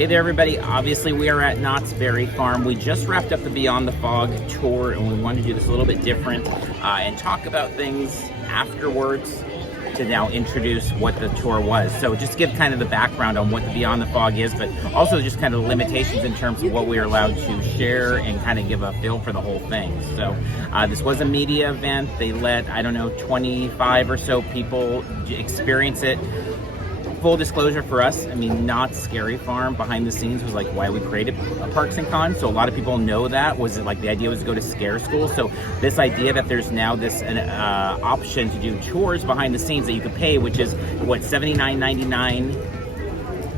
Hey there, everybody. Obviously, we are at Knott's Berry Farm. We just wrapped up the Beyond the Fog tour, and we wanted to do this a little bit different and talk about things afterwards to now introduce what the tour was. So just give kind of the background on what the Beyond the Fog is, but also just kind of the limitations in terms of what we are allowed to share and kind of give a feel for the whole thing. So this was a media event. They let, 25 or so people experience it. Full disclosure for us, Knott's Scary Farm behind the scenes was like why we created Parks and Cons. So a lot of people know that was like the idea was to go to scare school. So this idea that there's now this option to do tours behind the scenes that you could pay, which is what, $79.99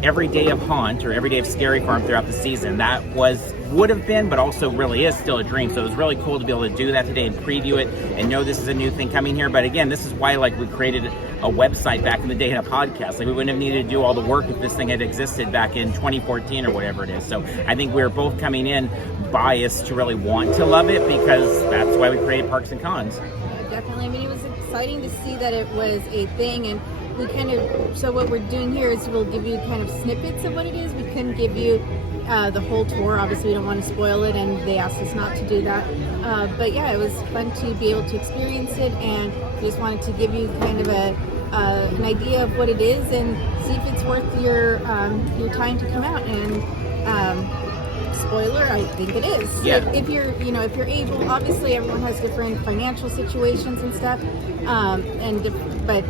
every day of Haunt or every day of Scary Farm throughout the season. That would have been, but also really is still a dream. So it was really cool to be able to do that today and preview it and know this is a new thing coming here. But again, this is why we created a website back in the day and a podcast. We wouldn't have needed to do all the work if this thing had existed back in 2014 or whatever it is. So I think we're both coming in biased to really want to love it because that's why we created Parks and Cons. Definitely. It was exciting to see that it was a thing, and we so what we're doing here is we'll give you kind of snippets of what it is. We couldn't give you the whole tour. Obviously, we don't want to spoil it, and they asked us not to do that. But yeah, it was fun to be able to experience it, and we just wanted to give you kind of an idea of what it is and see if it's worth your time to come out. And spoiler, I think it is. Yeah. If you're able. Obviously, everyone has different financial situations and stuff. But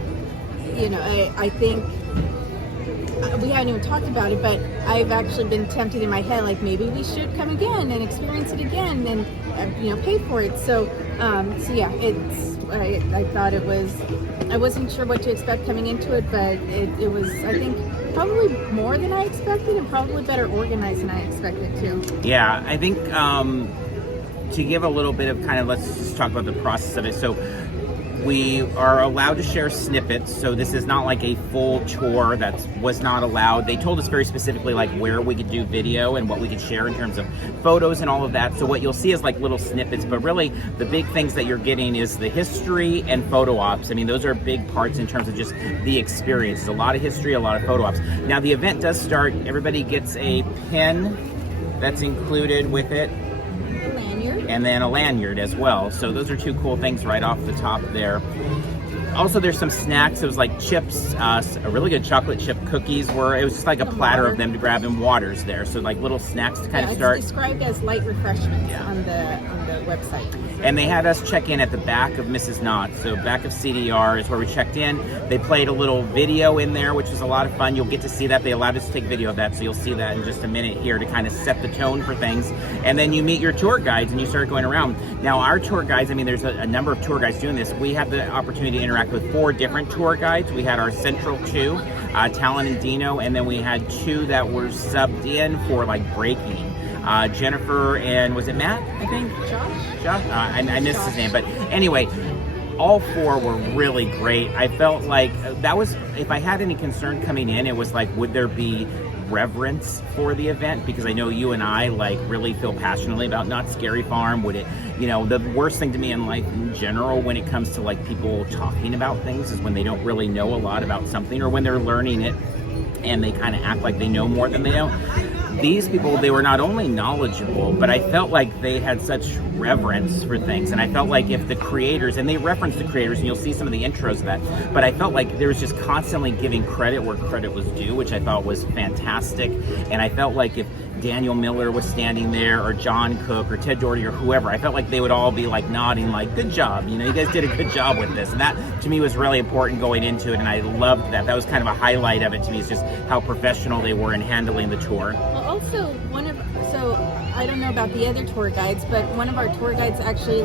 I think we haven't even talked about it, but I've actually been tempted in my head, like maybe we should come again and experience it again and pay for it. So yeah, I thought it was. I wasn't sure what to expect coming into it, but it was, I think, probably more than I expected and probably better organized than I expected too. Yeah, I think to give a little bit of let's just talk about the process of it. So we are allowed to share snippets, so this is not like a full tour that was not allowed. They told us very specifically where we could do video and what we could share in terms of photos and all of that. So what you'll see is little snippets, but really the big things that you're getting is the history and photo ops. Those are big parts in terms of just the experience. There's a lot of history, a lot of photo ops. Now the event does start, everybody gets a pin that's included with it. And then a lanyard as well. So those are two cool things right off the top there. Also, there's some snacks. It was like chips, a really good chocolate chip cookies. It was just like a platter of them to grab, and waters there. So little snacks to kind of start. It's described as light refreshments on the website. And they had us check in at the back of Mrs. Knott. So back of CDR is where we checked in. They played a little video in there, which was a lot of fun. You'll get to see that. They allowed us to take video of that. So you'll see that in just a minute here to kind of set the tone for things. And then you meet your tour guides and you start going around. Now our tour guides, there's a number of tour guides doing this. We had the opportunity to interact with 4 different tour guides. We had our central 2, Talon and Dino, and then we had 2 that were subbed in for breaking. Jennifer and was it Matt? I think Josh. I missed his name, but anyway, all 4 were really great. I felt like that was, if I had any concern coming in, it was would there be reverence for the event? Because I know you and I really feel passionately about Knott's Scary Farm. Would it, the worst thing to me in life in general when it comes to people talking about things is when they don't really know a lot about something, or when they're learning it and they kind of act like they know more than they know. These people, they were not only knowledgeable, but I felt like they had such reverence for things. And I felt like if the creators, and they referenced the creators, and you'll see some of the intros of that, but I felt like there was just constantly giving credit where credit was due, which I thought was fantastic. And I felt like if Daniel Miller was standing there, or John Cook, or Ted Doherty, or whoever, I felt like they would all be nodding, good job, you guys did a good job with this. And that, to me, was really important going into it, and I loved that. That was kind of a highlight of it to me, is just how professional they were in handling the tour. Well, also, so I don't know about the other tour guides, but one of our tour guides actually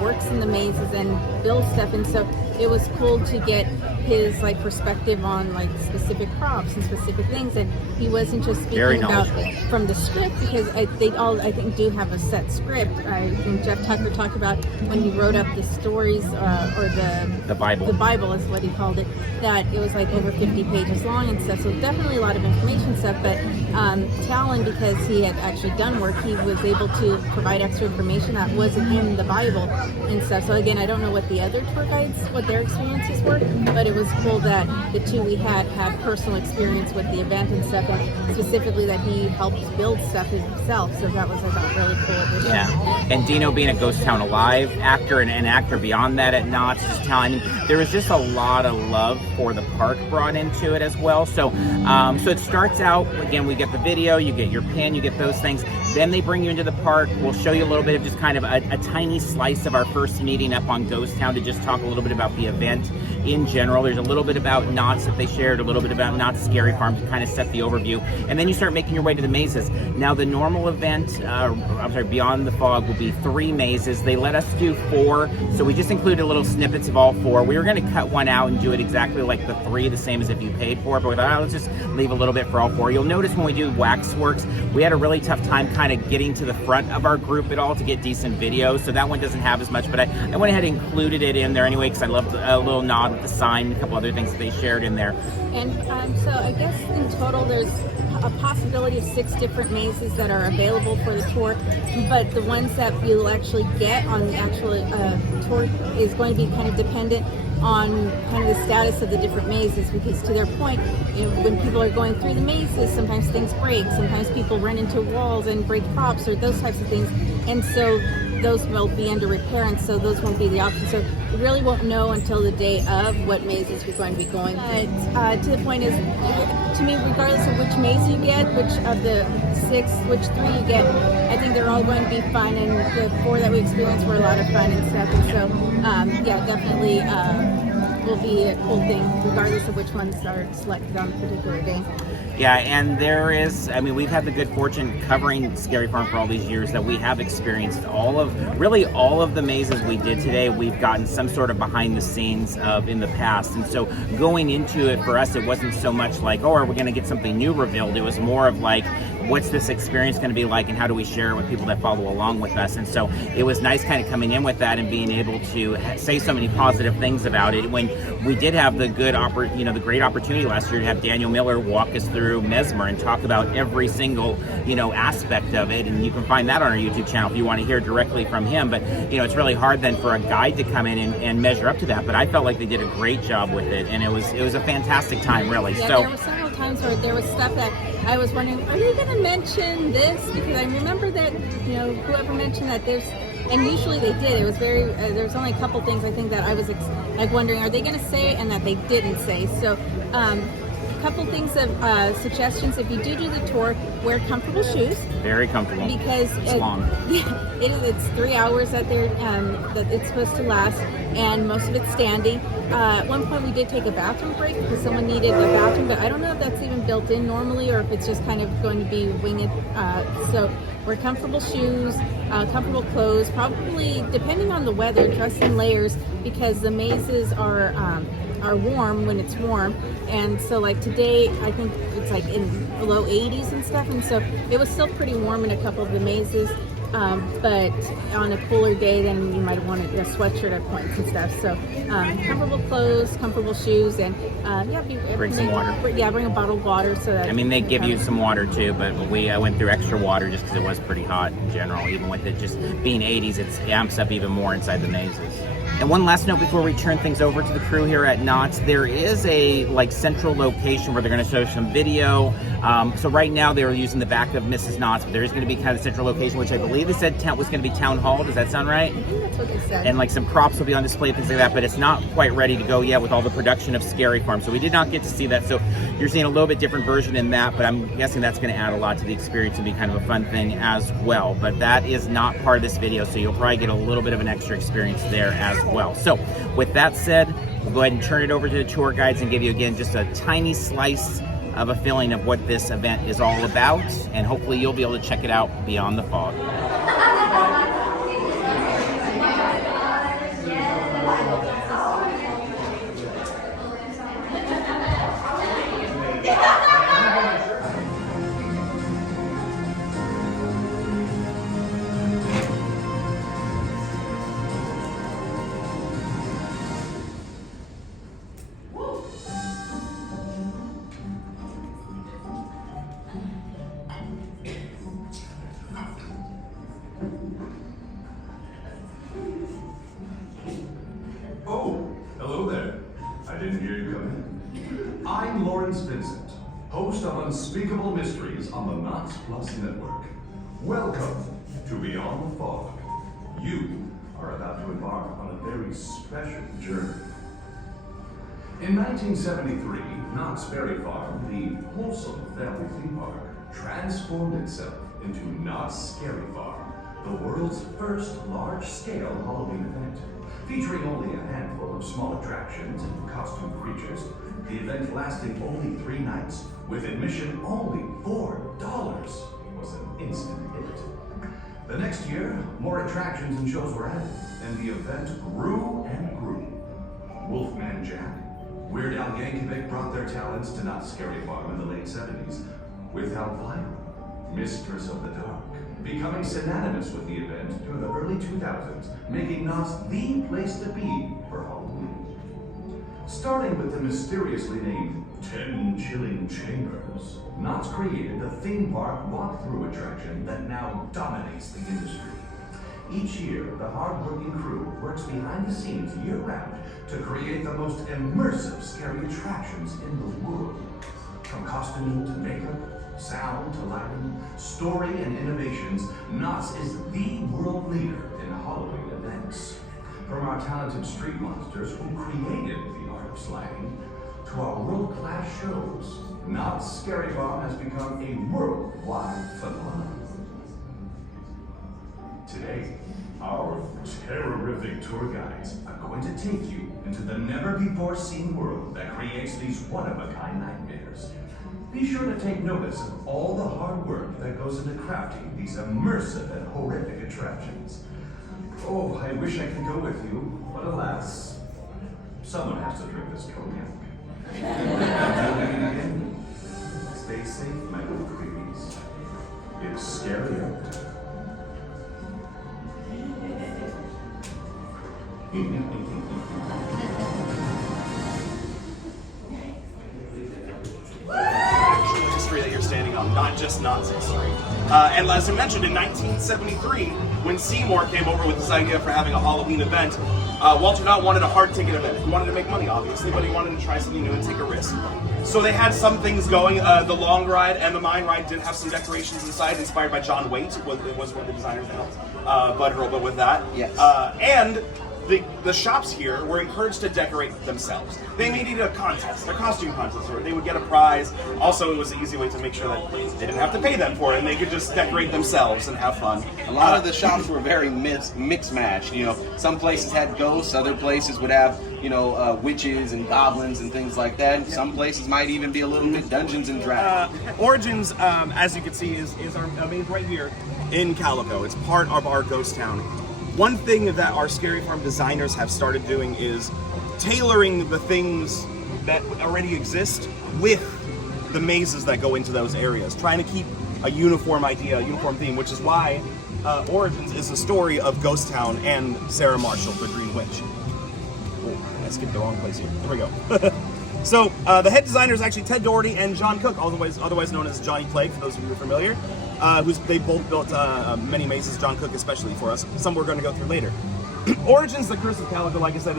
works in the mazes and builds stuff, and so it was cool to get his perspective on specific props and specific things, and he wasn't just speaking about from the script, because they all I think do have a set script. I think Jeff Tucker talked about when he wrote up the stories or the Bible is what he called it, that it was over 50 pages long and stuff, so definitely a lot of information stuff. But Talon, because he had actually done work, he he was able to provide extra information that wasn't in the Bible and stuff. So again, I don't know what the other tour guides, what their experiences were, but it was cool that the two we had personal experience with the event and stuff, and specifically that he helped build stuff himself. So that was, I thought, really cool addition. Yeah, and Dino being a Ghost Town Alive actor and an actor beyond that at Knott's, just telling, there was just a lot of love for the park brought into it as well. So so it starts out, again, we get the video, you get your pin, you get those things. Then they bring you into the park. We'll show you a little bit of just kind of a tiny slice of our first meeting up on Ghost Town to just talk a little bit about the event in general. There's a little bit about Knott's that they shared, a little bit about Knott's Scary Farm to kind of set the overview. And then you start making your way to the mazes. Now the normal event, Beyond the Fog, will be 3 mazes. They let us do 4, so we just included little snippets of all 4. We were going to cut one out and do it exactly like the 3, the same as if you paid for it, but we thought, let's just leave a little bit for all 4. You'll notice when we do Waxworks, we had a really tough time kind of getting to the front of our group at all to get decent video, so that one doesn't have as much, but I went ahead and included it in there anyway because I loved a little nod with the sign and a couple other things that they shared in there. And so I guess in total there's a possibility of 6 different mazes that are available for the tour, but the ones that you'll actually get on the actual tour is going to be kind of dependent on kind of the status of the different mazes, because to their point, when people are going through the mazes, sometimes things break, sometimes people run into walls and break props or those types of things, and so those will be under repair, and so those won't be the option. So we really won't know until the day of what mazes we're going to be going. But to the point is, to me, regardless of which maze you get, which of the 6, which 3 you get, I think they're all going to be fun, and the 4 that we experienced were a lot of fun and stuff. And so, yeah, definitely will be a cool thing, regardless of which ones are selected on a particular day. Yeah, and there is, I mean, we've had the good fortune covering Scary Farm for all these years that we have experienced really all of the mazes we did today. We've gotten some sort of behind the scenes of in the past, and so going into it for us, it wasn't so much like, oh, are we going to get something new revealed? It was more of like, what's this experience going to be like, and how do we share it with people that follow along with us? And so it was nice kind of coming in with that and being able to say so many positive things about it. When we did have the good the great opportunity last year to have Daniel Miller walk us through Mesmer and talk about every single aspect of it, and you can find that on our YouTube channel if you want to hear directly from him. But it's really hard then for a guide to come in and measure up to that. But I felt like they did a great job with it, and it was a fantastic time, really. Yeah, so there were several times where there was stuff that I was wondering, are they going to mention this? Because I remember that whoever mentioned that there's, and usually they did. It was very there was only a couple things I think that I was like wondering, are they going to say, and that they didn't say. So couple things of suggestions. If you do the tour, wear comfortable shoes. Very comfortable. Because it's long. Yeah, it's 3 hours that it's supposed to last, and most of it's standing. At one point we did take a bathroom break because someone needed a bathroom, but I don't know if that's even built in normally or if it's just kind of going to be winged. So wear comfortable shoes, comfortable clothes, probably depending on the weather, dress in layers, because the mazes are warm when it's warm, and so like today I think it's like in below 80s and stuff, and so it was still pretty warm in a couple of the mazes, but on a cooler day then you might have wanted a sweatshirt at points and stuff. So comfortable clothes, comfortable shoes, and bring some water. Bring a bottle of water. So that they give you some water too, but I went through extra water just because it was pretty hot in general. Even with it just being 80s, it amps up even more inside the mazes. And one last note before we turn things over to the crew here at Knott's, there is a central location where they're going to show some video. So right now they're using the back of Mrs. Knott's, but there is going to be kind of a central location, which I believe they said was going to be Town Hall. Does that sound right? I think that's what they said. And some props will be on display, things like that, but it's not quite ready to go yet with all the production of Scary Farm. So we did not get to see that. So you're seeing a little bit different version in that, but I'm guessing that's going to add a lot to the experience and be kind of a fun thing as well. But that is not part of this video, so you'll probably get a little bit of an extra experience there as well. So with that said, we'll go ahead and turn it over to the tour guides and give you again just a tiny slice of a feeling of what this event is all about, and hopefully you'll be able to check it out beyond the fog. I'm Lawrence Vincent, host of Unspeakable Mysteries on the Knots Plus Network. Welcome to Beyond the Fog. You are about to embark on a very special journey. In 1973, Knott's Berry Farm, the wholesome family theme park, transformed itself into Knott's Scary Farm, the world's first large-scale Halloween event. Featuring only a handful of small attractions and costume creatures, the event lasting only 3 nights, with admission only $4, was an instant hit. The next year, more attractions and shows were added, and the event grew and grew. Wolfman Jack, Weird Al Yankovic brought their talents to Knott's Scary Farm in the late 70s, with Elvira, Mistress of the Dark, becoming synonymous with the event during the early 2000s, making Knott's the place to be for Halloween. Starting with the mysteriously named 10 Chilling Chambers, Knott's created a theme park walkthrough attraction that now dominates the industry. Each year, the hard-working crew works behind the scenes year-round to create the most immersive scary attractions in the world. From costuming to makeup, sound to lighting, story and innovations, Knott's is the world leader in Halloween events. From our talented street monsters who created the art of sliding, to our world-class shows, Knott's Scary Farm has become a worldwide phenomenon. Today, our terrorific tour guides are going to take you into the never-before-seen world that creates these one-of-a-kind nightmares. Be sure to take notice of all the hard work that goes into crafting these immersive and horrific attractions. Oh, I wish I could go with you, but alas, someone has to drink this cognac. Stay safe, my little creepies. It's scary out there. History that you're standing on, not just Knott's history. And as I mentioned, in 1973, when Seymour came over with this idea for having a Halloween event, Walter Knott wanted a hard ticket event. He wanted to make money, obviously, but he wanted to try something new and take a risk. So they had some things going. The long ride and the mine ride did have some decorations inside, inspired by John Waite. It was one of the designers that helped Bud Hurlbut with that. Yes. And the shops here were encouraged to decorate themselves. They needed a contest, a costume contest, or they would get a prize. Also, it was an easy way to make sure that they didn't have to pay them for it, and they could just decorate themselves and have fun. A lot of the shops were very mix-matched. You know, some places had ghosts, other places would have, witches and goblins and things like that. Some places might even be a little bit Dungeons and Dragons. Origins, as you can see, is right here in Calico. It's part of our ghost town. One thing that our Scary Farm designers have started doing is tailoring the things that already exist with the mazes that go into those areas, trying to keep a uniform idea, a uniform theme, which is why Origins is a story of Ghost Town and Sarah Marshall, the Green Witch. Oh, I skipped the wrong place here. There we go. So the head designer is actually Ted Doherty and John Cook, otherwise known as Johnny Plague, for those of you who are familiar. They both built many mazes, John Cook especially for us. Some we're going to go through later. Origins, the Curse of Calico, like I said,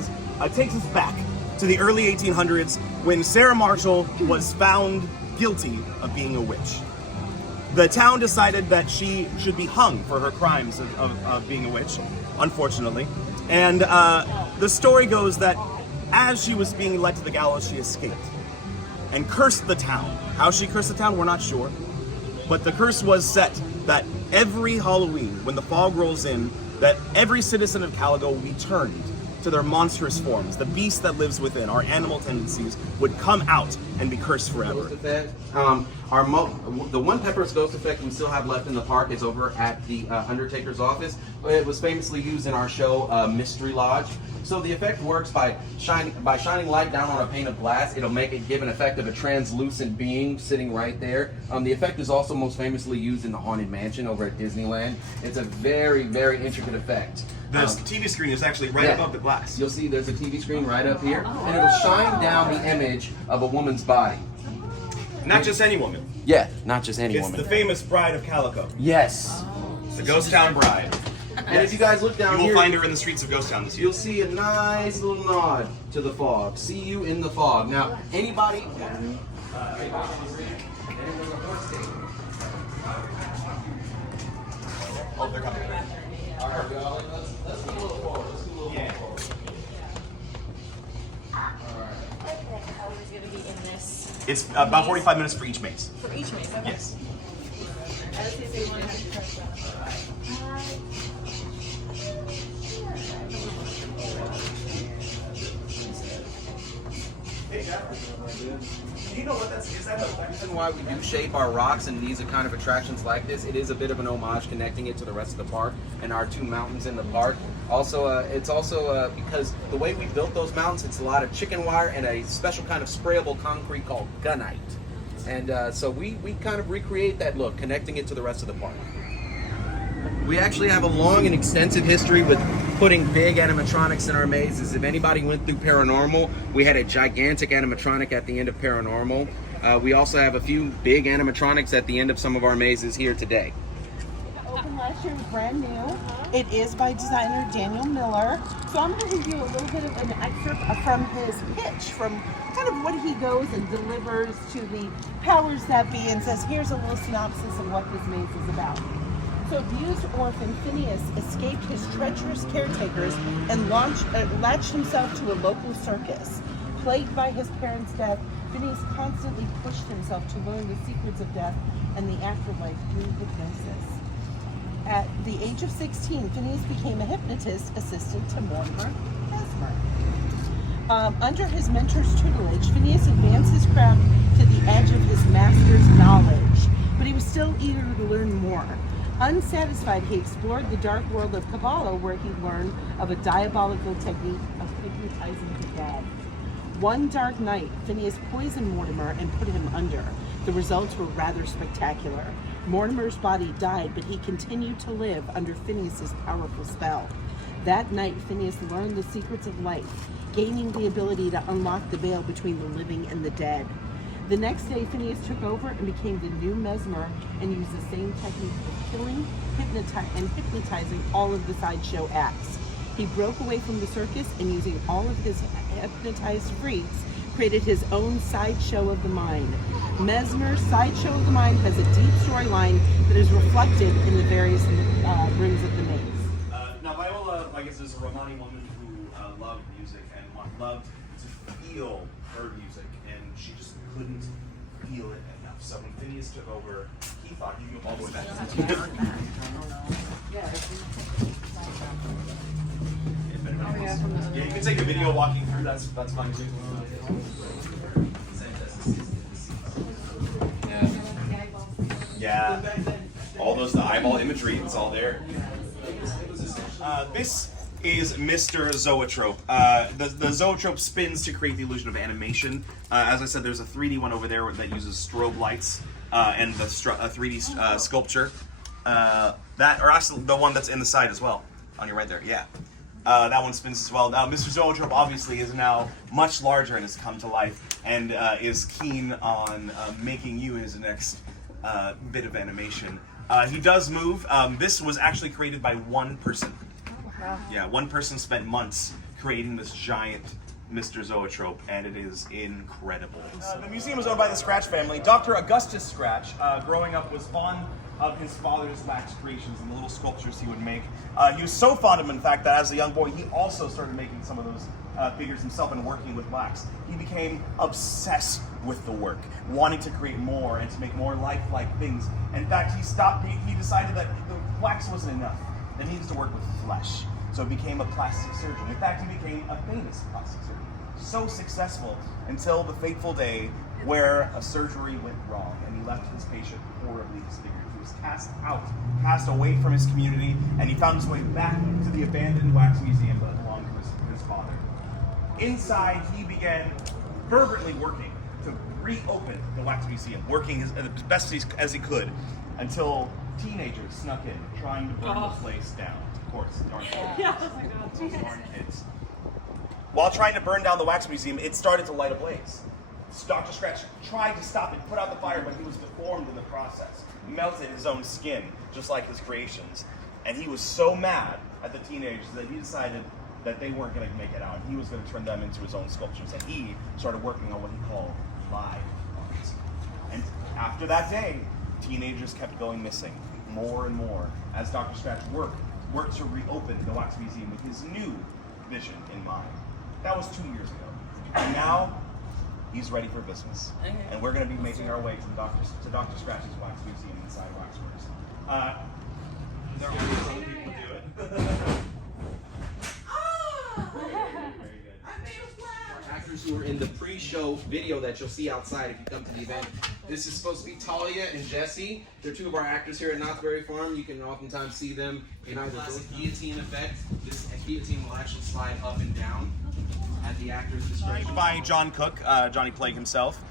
takes us back to the early 1800s when Sarah Marshall was found guilty of being a witch. The town decided that she should be hung for her crimes of being a witch, unfortunately. And the story goes that as she was being led to the gallows, she escaped and cursed the town. How she cursed the town, we're not sure. But the curse was set that every Halloween, when the fog rolls in, that every citizen of Calico returned to their monstrous forms. The beast that lives within, our animal tendencies, would come out and be cursed forever. The one Pepper's ghost effect we still have left in the park is over at the Undertaker's office. It was famously used in our show Mystery Lodge. So the effect works by shining light down on a pane of glass. It'll give an effect of a translucent being sitting right there. The effect is also most famously used in the Haunted Mansion over at Disneyland. It's a very, very intricate effect. The TV screen is actually right above the glass. You'll see there's a TV screen right up here, and it'll shine down the image of a woman's body. Not just any woman. Yeah, not just any It's woman. the famous Bride of Calico. Yes. The Ghost Town Bride. And if you guys look down You will here, find her in the streets of Ghost Town this year. you'll see a nice little nod to the fog. See you in the fog. Now, anybody... Oh, they're coming. All right, y'all. Let's go a little forward. Let's go a little forward. How long is going to be in this It's about 45 minutes for each maze. for each maze? Okay. Yes. I was going to say one has to touch that. Do you know what that's? Is that The reason why we do shape our rocks and these are kind of attractions like this, it is a bit of an homage connecting it to the rest of the park and our two mountains in the park. Also, it's also because the way we built those mountains, it's a lot of chicken wire and a special kind of sprayable concrete called gunite. And so we kind of recreate that look, connecting it to the rest of the park. We actually have a long and extensive history with putting big animatronics in our mazes. If anybody went through Paranormal, we had a gigantic animatronic at the end of Paranormal. We also have a few big animatronics at the end of some of our mazes here today. Opened last year, it was brand new. It is by designer Daniel Miller. So I'm going to give you a little bit of an excerpt from his pitch, from kind of what he goes and delivers to the powers that be, and says, here's a little synopsis of what this maze is about. So abused orphan Phineas escaped his treacherous caretakers and latched himself to a local circus. Plagued by his parents' death, Phineas constantly pushed himself to learn the secrets of death and the afterlife through hypnosis. At the age of 16, Phineas became a hypnotist assistant to Mortimer Mesmer. Under his mentor's tutelage, Phineas advanced his craft to the edge of his master's knowledge, but he was still eager to learn more. Unsatisfied, he explored the dark world of Kabbalah, where he learned of a diabolical technique of hypnotizing the dead. One dark night, Phineas poisoned Mortimer and put him under. The results were rather spectacular. Mortimer's body died, but he continued to live under Phineas's powerful spell. That night, Phineas learned the secrets of life, gaining the ability to unlock the veil between the living and the dead. The next day, Phineas took over and became the new Mesmer and used the same technique of killing, hypnotizing all of the sideshow acts. He broke away from the circus and, using all of his hypnotized freaks, created his own sideshow of the mind. Mesmer's sideshow of the mind has a deep storyline that is reflected in the various rooms of the maze. Now, Viola, I guess, is a Romani woman who loved music and loved to feel her music, and she just couldn't feel it enough. So when Phineas took over, he thought he knew all the way back. Yeah, you can take a video walking through. That's fine too. Yeah, all those, the eyeball imagery, it's all there. This is Mr. Zoetrope. The Zoetrope spins to create the illusion of animation. As I said, there's a 3D one over there that uses strobe lights and the 3D sculpture. That, or actually the one that's in the side as well, on your right there, yeah. That one spins as well. Now, Mr. Zoetrope obviously is now much larger and has come to life and is keen on making you his next bit of animation. He does move. This was actually created by one person. Yeah, one person spent months creating this giant Mr. Zoetrope, and it is incredible. The museum is owned by the Scratch family. Dr. Augustus Scratch, growing up, was fond of his father's wax creations and the little sculptures he would make. He was so fond of them, in fact, that as a young boy, he also started making some of those figures himself and working with wax. He became obsessed with the work, wanting to create more and to make more lifelike things. In fact, he decided that the wax wasn't enough. That he needed to work with flesh. So he became a plastic surgeon. In fact, he became a famous plastic surgeon. So successful until the fateful day where a surgery went wrong and he left his patient horribly disfigured. He was cast away from his community, and he found his way back to the abandoned wax museum that belonged to his father. Inside, he began fervently working to reopen the wax museum, working as best as he could, until teenagers snuck in, trying to burn the place down. Of course, darn kids. Yeah, oh my God. Those darn kids. While trying to burn down the wax museum, it started to light ablaze. Dr. Scratch tried to stop it, put out the fire, but he was deformed in the process. Melted his own skin, just like his creations. And he was so mad at the teenagers that he decided that they weren't going to make it out. He was going to turn them into his own sculptures. And he started working on what he called live art. And after that day, teenagers kept going missing more and more as Dr. Scratch worked to reopen the Wax Museum with his new vision in mind. That was 2 years ago. And now, he's ready for business. And we're going to be making our way to Dr. Scratch's Wax Museum inside Waxworks. There are other people do it. Actors who are in the pre-show video that you'll see outside if you come to the event. This is supposed to be Talia and Jesse. They're two of our actors here at Knott's Berry Farm. You can oftentimes see them in either guillotine effect. This guillotine will actually slide up and down at the actor's discretion. By John Cook, Johnny Plague himself.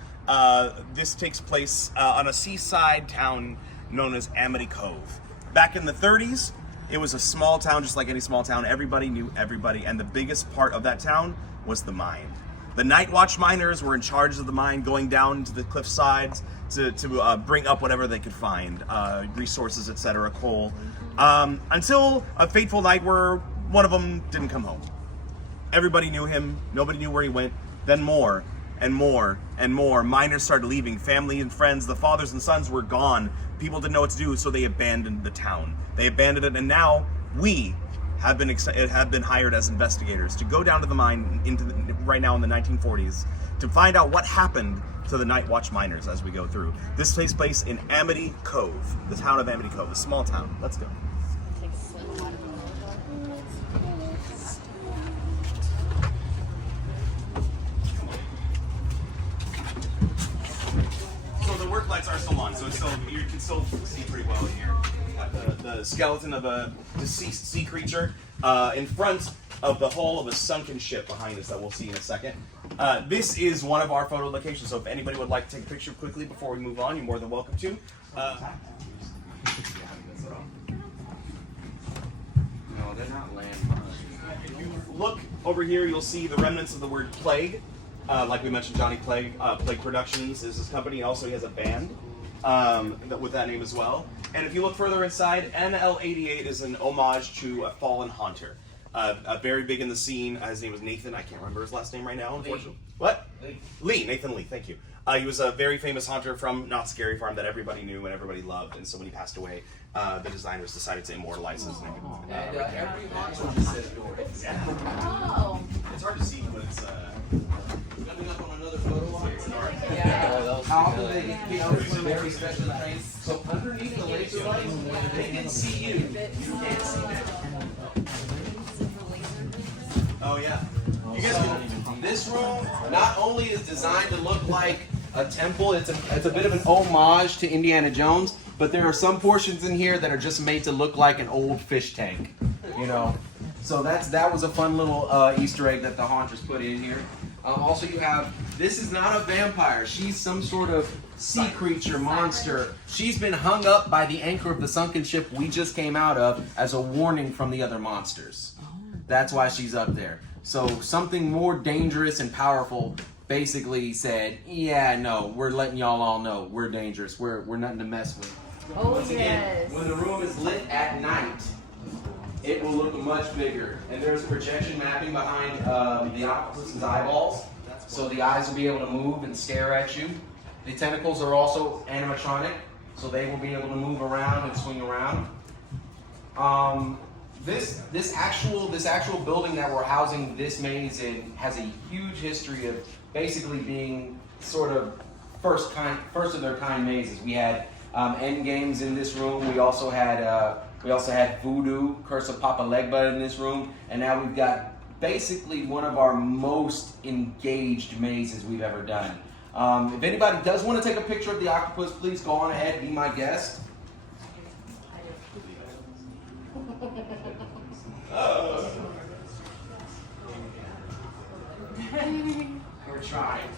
This takes place on a seaside town known as Amity Cove. Back in the 30s, it was a small town, just like any small town. Everybody knew everybody, and the biggest part of that town was the mine. The night watch miners were in charge of the mine, going down to the cliff sides to bring up whatever they could find, resources, etc., coal, until a fateful night where one of them didn't come home. Everybody knew him, nobody knew where he went. Then more and more and more miners started leaving. Family and friends, the fathers and sons were gone. People didn't know what to do, so they abandoned the town. They abandoned it, and now we have been hired as investigators to go down to the mine right now in the 1940s to find out what happened to the night watch miners as we go through. This takes place in Amity Cove, the town of Amity Cove, a small town. Let's go. So the work lights are still on, so you can still see pretty well in here. The skeleton of a deceased sea creature in front of the hull of a sunken ship behind us that we'll see in a second. This is one of our photo locations, so if anybody would like to take a picture quickly before we move on, you're more than welcome to. No, they're not landmines. If you look over here, you'll see the remnants of the word plague. Like we mentioned, Johnny Plague, Plague Productions is his company. Also, he has a band with that name as well. And if you look further inside, NL88 is an homage to a fallen haunter. Very big in the scene. His name was Nathan. I can't remember his last name right now, unfortunately. Lee. What? Lee. Nathan Lee, thank you. He was a very famous haunter from Knott's Scary Farm that everybody knew and everybody loved. And so when he passed away, the designers decided to immortalize his name. And every haunter just says Doris. Yeah. Oh. It's hard to see when it's... Coming up on another photo op. Yeah. How often they get very special trained. So underneath the laser lights, they can see you. You can't see them. Oh yeah. You guys can, this room not only is designed to look like a temple, it's a bit of an homage to Indiana Jones, but there are some portions in here that are just made to look like an old fish tank. You know. So that was a fun little Easter egg that the haunters put in here. Also, you have, this is not a vampire. She's some sort of sea creature, monster. She's been hung up by the anchor of the sunken ship we just came out of as a warning from the other monsters. That's why she's up there. So something more dangerous and powerful basically said, yeah, no, we're letting y'all all know we're dangerous. We're nothing to mess with. Oh, Once again, when the room is lit at night, it will look much bigger. And there's projection mapping behind the octopus's eyeballs, so the eyes will be able to move and stare at you. The tentacles are also animatronic, so they will be able to move around and swing around. This actual building that we're housing this maze in has a huge history of basically being sort of first of their kind mazes. We had end games in this room. We also had Voodoo, Curse of Papa Legba in this room, and now we've got basically one of our most engaged mazes we've ever done. If anybody does want to take a picture of the octopus, please go on ahead, be my guest. We're trying.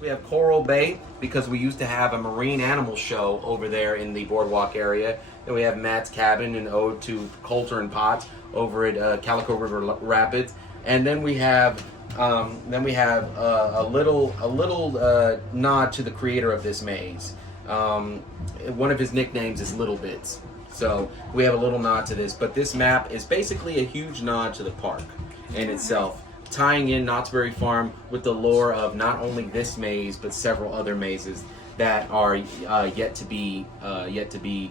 We have Coral Bay because we used to have a marine animal show over there in the boardwalk area. Then we have Matt's Cabin, an ode to Coulter and Potts over at Calico River Rapids. And then we have a little nod to the creator of this maze. One of his nicknames is Little Bits. So we have a little nod to this, but this map is basically a huge nod to the park in itself, tying in Knott's Berry Farm with the lore of not only this maze, but several other mazes that are yet to be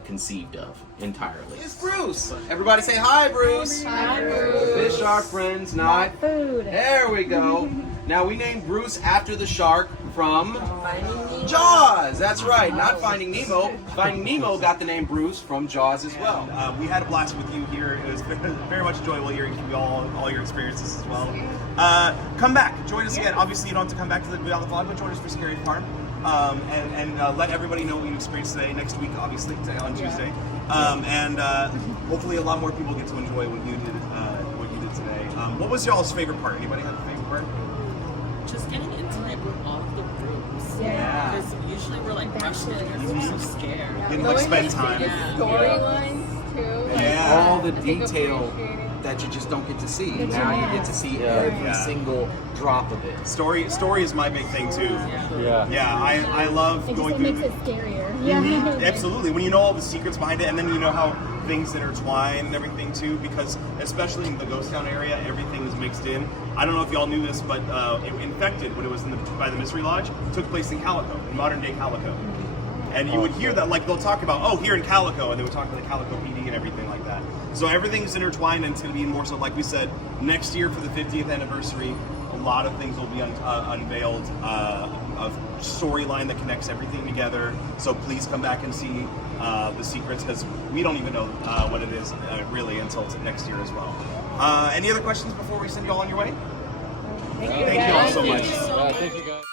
conceived of entirely. It's Bruce. Everybody say hi, Bruce. Hi, Bruce. Fish are friends, not Food. There we go. Now we named Bruce after the shark from Finding Nemo. Jaws. That's right. Not Finding Nemo. Finding Nemo got the name Bruce from Jaws as well. We had a blast with you here. It was very much enjoyable hearing all your experiences as well. Come back, join us again. Obviously, you don't have to come back to the Beyond the Fog, but join us for Scary Farm, and let everybody know what you experienced today. Next week, obviously, on Tuesday, and hopefully, a lot more people get to enjoy what you did. Today. What was y'all's favorite part? Anybody have a favorite part? Just getting intimate with all of the rooms. Yeah. Because usually we're like rushing in and we're so scared. Didn't like spend time. Storylines too. Like, Yeah. All the I think detail appreciating. that you just don't get to see. Now you get to see every single drop of it. Story is my big thing too. Yeah, I love It going just through. makes it scarier. Absolutely. When you know all the secrets behind it, and then you know how things intertwine and everything too, because especially in the Ghost Town area, everything is mixed in. I don't know if y'all knew this, but Infected, when it was by the Mystery Lodge, took place in Calico, in modern day Calico. And you would hear that, like they'll talk about, oh, here in Calico, and they would talk about the Calico PD and everything like that. So everything's intertwined, and it's going to be more so, like we said, next year for the 50th anniversary, a lot of things will be unveiled, of storyline that connects everything together. So please come back and see the secrets, because we don't even know what it is really until next year as well. Any other questions before we send you all on your way? Thank you all so much. Thank you so much. Thank you guys.